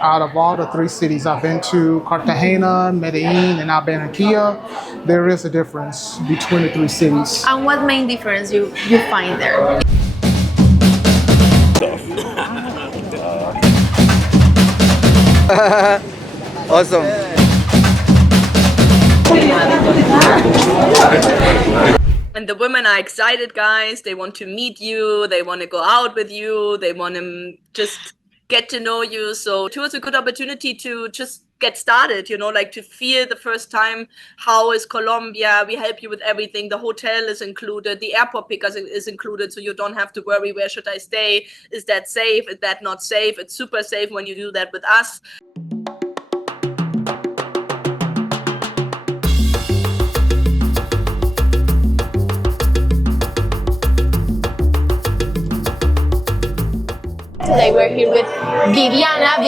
out of all the three cities I've been to, Cartagena, Medellin, and now Barranquilla, there is a difference between the three cities. And what main difference you find there? Awesome. And the women are excited, guys. They want to meet you. They want to go out with you. They want to just get to know you. So it was a good opportunity to just get started, like to feel the first time, how is Colombia? We help you with everything. The hotel is included. The airport pickup is included. So you don't have to worry, where should I stay? Is that safe? Is that not safe? It's super safe when you do that with us. Today we're here with Viviana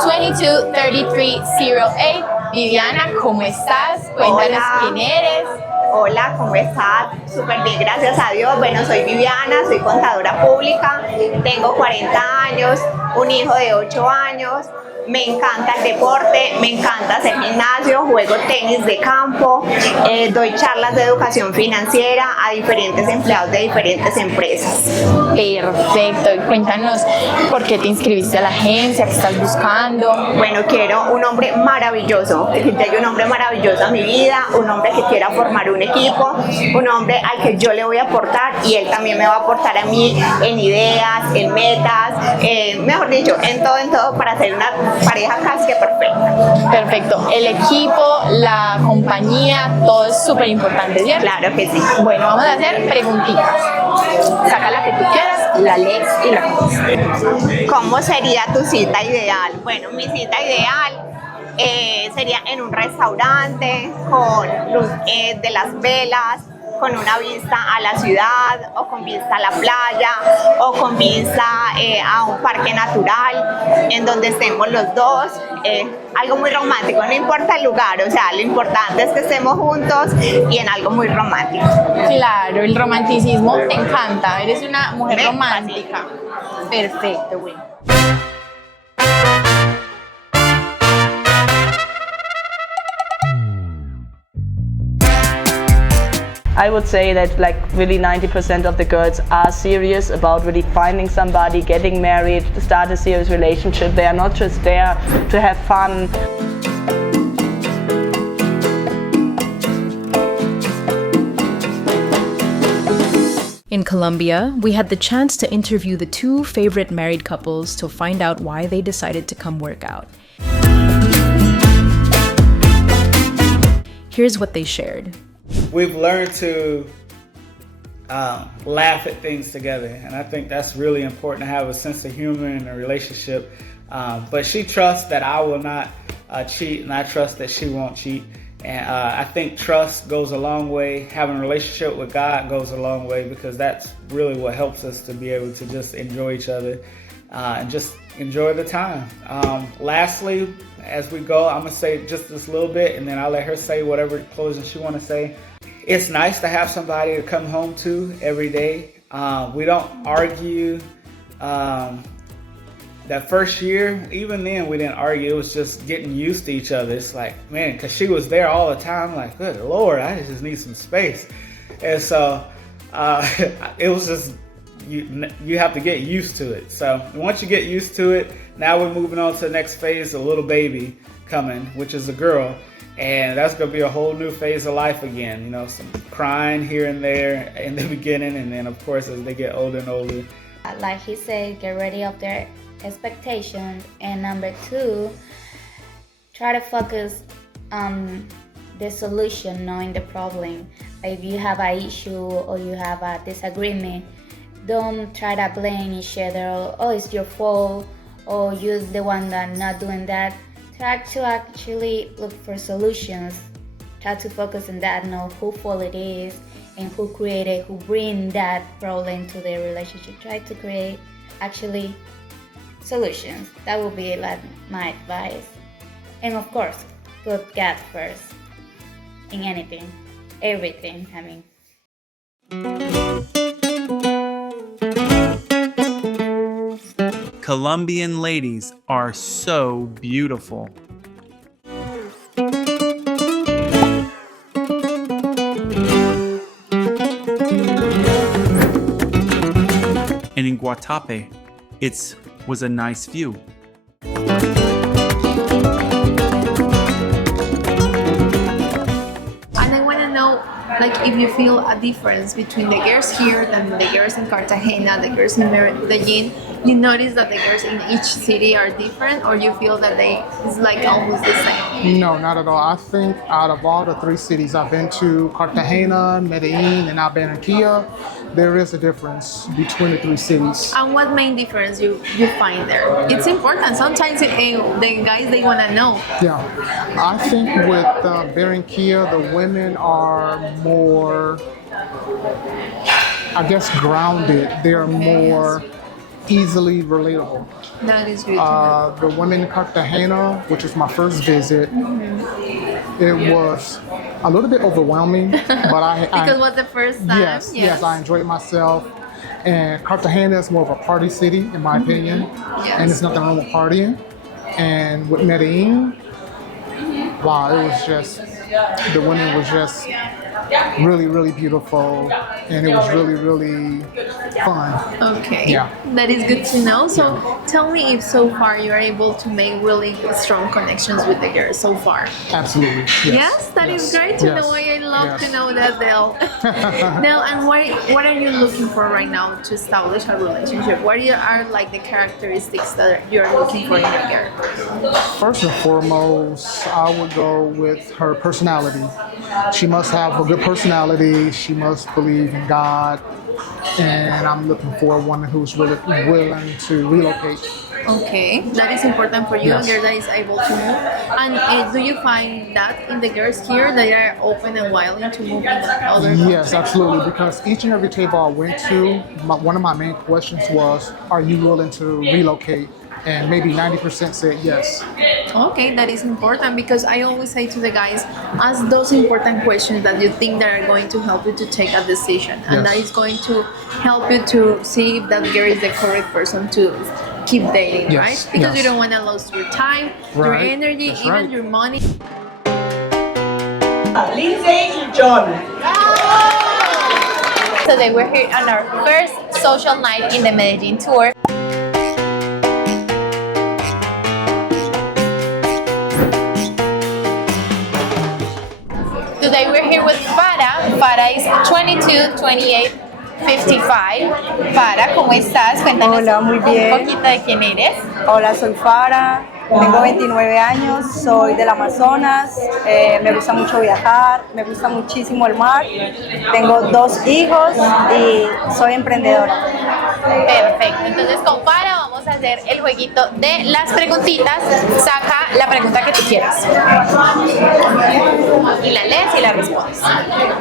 22330A. Viviana, ¿cómo estás? Cuéntanos quién eres. Hola, ¿cómo estás? Súper bien, gracias a Dios. Bueno, soy Viviana, soy contadora pública, tengo 40 años, un hijo de 8 años. Me encanta el deporte, me encanta hacer gimnasio, juego tenis de campo, doy charlas de educación financiera a diferentes empleados de diferentes empresas. Perfecto, cuéntanos por qué te inscribiste a la agencia, qué estás buscando. Bueno, quiero un hombre maravilloso, que llegue un hombre maravilloso a mi vida, un hombre que quiera formar un equipo, un hombre al que yo le voy a aportar y él también me va a aportar a mí en ideas, en metas, mejor dicho, en todo para hacer una pareja casi que perfecta. Perfecto. El equipo, la compañía, todo es súper importante, ¿cierto? Claro que sí. Bueno, vamos a hacer preguntitas. Saca la que tú quieras, la lees y la contestas. ¿Cómo sería tu cita ideal? Bueno, mi cita ideal sería en un restaurante con luz de las velas, con una vista a la ciudad, o con vista a la playa, o con vista a un parque natural, en donde estemos los dos, algo muy romántico, no importa el lugar, o sea, lo importante es que estemos juntos y en algo muy romántico. Claro, el romanticismo te encanta, eres una mujer romántica. Perfecto, güey. I would say that really 90% of the girls are serious about really finding somebody, getting married, to start a serious relationship. They are not just there to have fun. In Colombia, we had the chance to interview the two favorite married couples to find out why they decided to come work out. Here's what they shared. We've learned to laugh at things together, and I think that's really important, to have a sense of humor in a relationship. But she trusts that I will not cheat, and I trust that she won't cheat. And I think trust goes a long way. Having a relationship with God goes a long way, because that's really what helps us to be able to just enjoy each other and just enjoy the time. Lastly, as we go, I'm gonna say just this little bit, and then I'll let her say whatever closing she wanna say. It's nice to have somebody to come home to every day. We don't argue. That first year, even then we didn't argue. It was just getting used to each other. It's like, man, because she was there all the time. Like, good Lord, I just need some space. And so it was just, you have to get used to it. So once you get used to it, now we're moving on to the next phase, a little baby coming, which is a girl. And that's going to be a whole new phase of life again. Some crying here and there in the beginning. And then, of course, as they get older and older. Like he said, get ready up there. Expectations, and number 2, try to focus on the solution, knowing the problem. If you have an issue or you have a disagreement, don't try to blame each other. Oh, it's your fault, or you're the one that not doing that. Try to actually look for solutions. Try to focus on that, know whose fault it is and who created, who bring that problem to the relationship. Try to create actually solutions. That will be my advice. And of course, put God first in anything, everything. Colombian ladies are so beautiful. And in Guatape, it was a nice view. And I want to know, like, if you feel a difference between the girls here and the girls in Cartagena, the girls in Medellin. You notice that the girls in each city are different, or you feel that it's like almost the same? No, not at all. I think out of all the 3 cities I've been to, Cartagena, Medellin, and now Barranquilla, there is a difference between the 3 cities. And what main difference you find there? It's important. Sometimes the guys, they want to know. Yeah, I think with Barranquilla, the women are more, I guess, grounded. They're more easily relatable. That is good to know. The women in Cartagena, which was my first visit, it was a little bit overwhelming, but because it was the first time. Yes, I enjoyed myself. And Cartagena is more of a party city, in my opinion, and there's nothing wrong with partying. And with Medellin, wow, it was just, the women was just really, really beautiful, and it was really, really fun. Okay. Yeah. That is good to know. So tell me if so far you are able to make really strong connections with the girls so far. Absolutely. Yes, that is great to know. I love to know that, Del. Del, and what are you looking for right now to establish a relationship? What are like the characteristics that you're looking for in a girl? First and foremost, I would go with her personality. She must have a good personality. She must believe in God. And I'm looking for one who's really willing to relocate. Okay, that is important for you, Yes. a girl that is able to move. And do you find that in the girls here, they are open and willing to move in other countries? Yes, absolutely. Because each and every table I went to, one of my main questions was, are you willing to relocate? And maybe 90% said yes. Okay, that is important because I always say to the guys, ask those important questions that you think that are going to help you to take a decision. And that is going to help you to see if that girl is the correct person to keep dating, right? Because you don't want to lose your time, your energy, even your money. Lindsay and John. Today we're here on our first social night in the Medellin tour. Today we're here with FHARA. FHARA is 22, 28, 55. FHARA, ¿cómo estás? Cuéntanos un poquito de quién eres. Hola, soy FHARA, tengo 29 años, soy del Amazonas, me gusta mucho viajar, me gusta muchísimo el mar, tengo 2 hijos y soy emprendedora. Perfecto, entonces con FHARA vamos a hacer el jueguito de las preguntitas. Saca la pregunta que tú quieras y la lees y la respondes.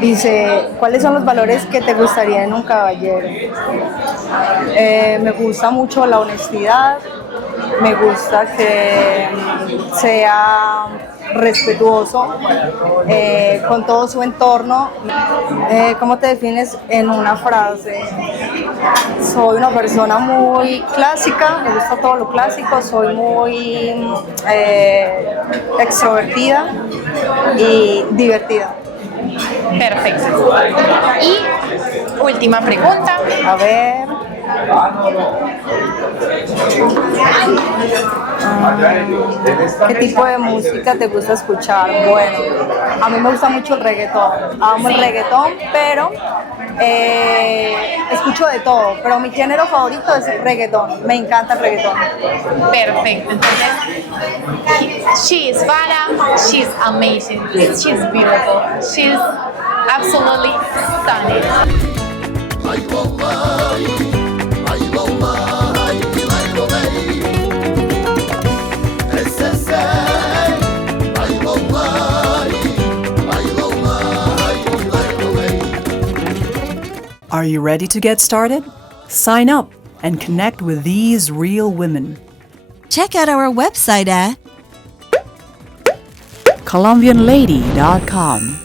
Dice, ¿cuáles son los valores que te gustaría en un caballero? Me gusta mucho la honestidad, me gusta que sea respetuoso con todo su entorno. ¿Cómo te defines en una frase? Soy una persona muy clásica, me gusta todo lo clásico, soy muy extrovertida y divertida. Perfecto. Y última pregunta. A ver. ¿Qué tipo de música te gusta escuchar? Bueno, a mí me gusta mucho el reggaetón. Amo el reggaetón, pero escucho de todo. Pero mi género favorito es el reggaetón. Me encanta el reggaetón. Perfecto. Entonces, she is FHARA. She's amazing. She's beautiful. She's absolutely stunning. Are you ready to get started? Sign up and connect with these real women. Check out our website at Colombianlady.com.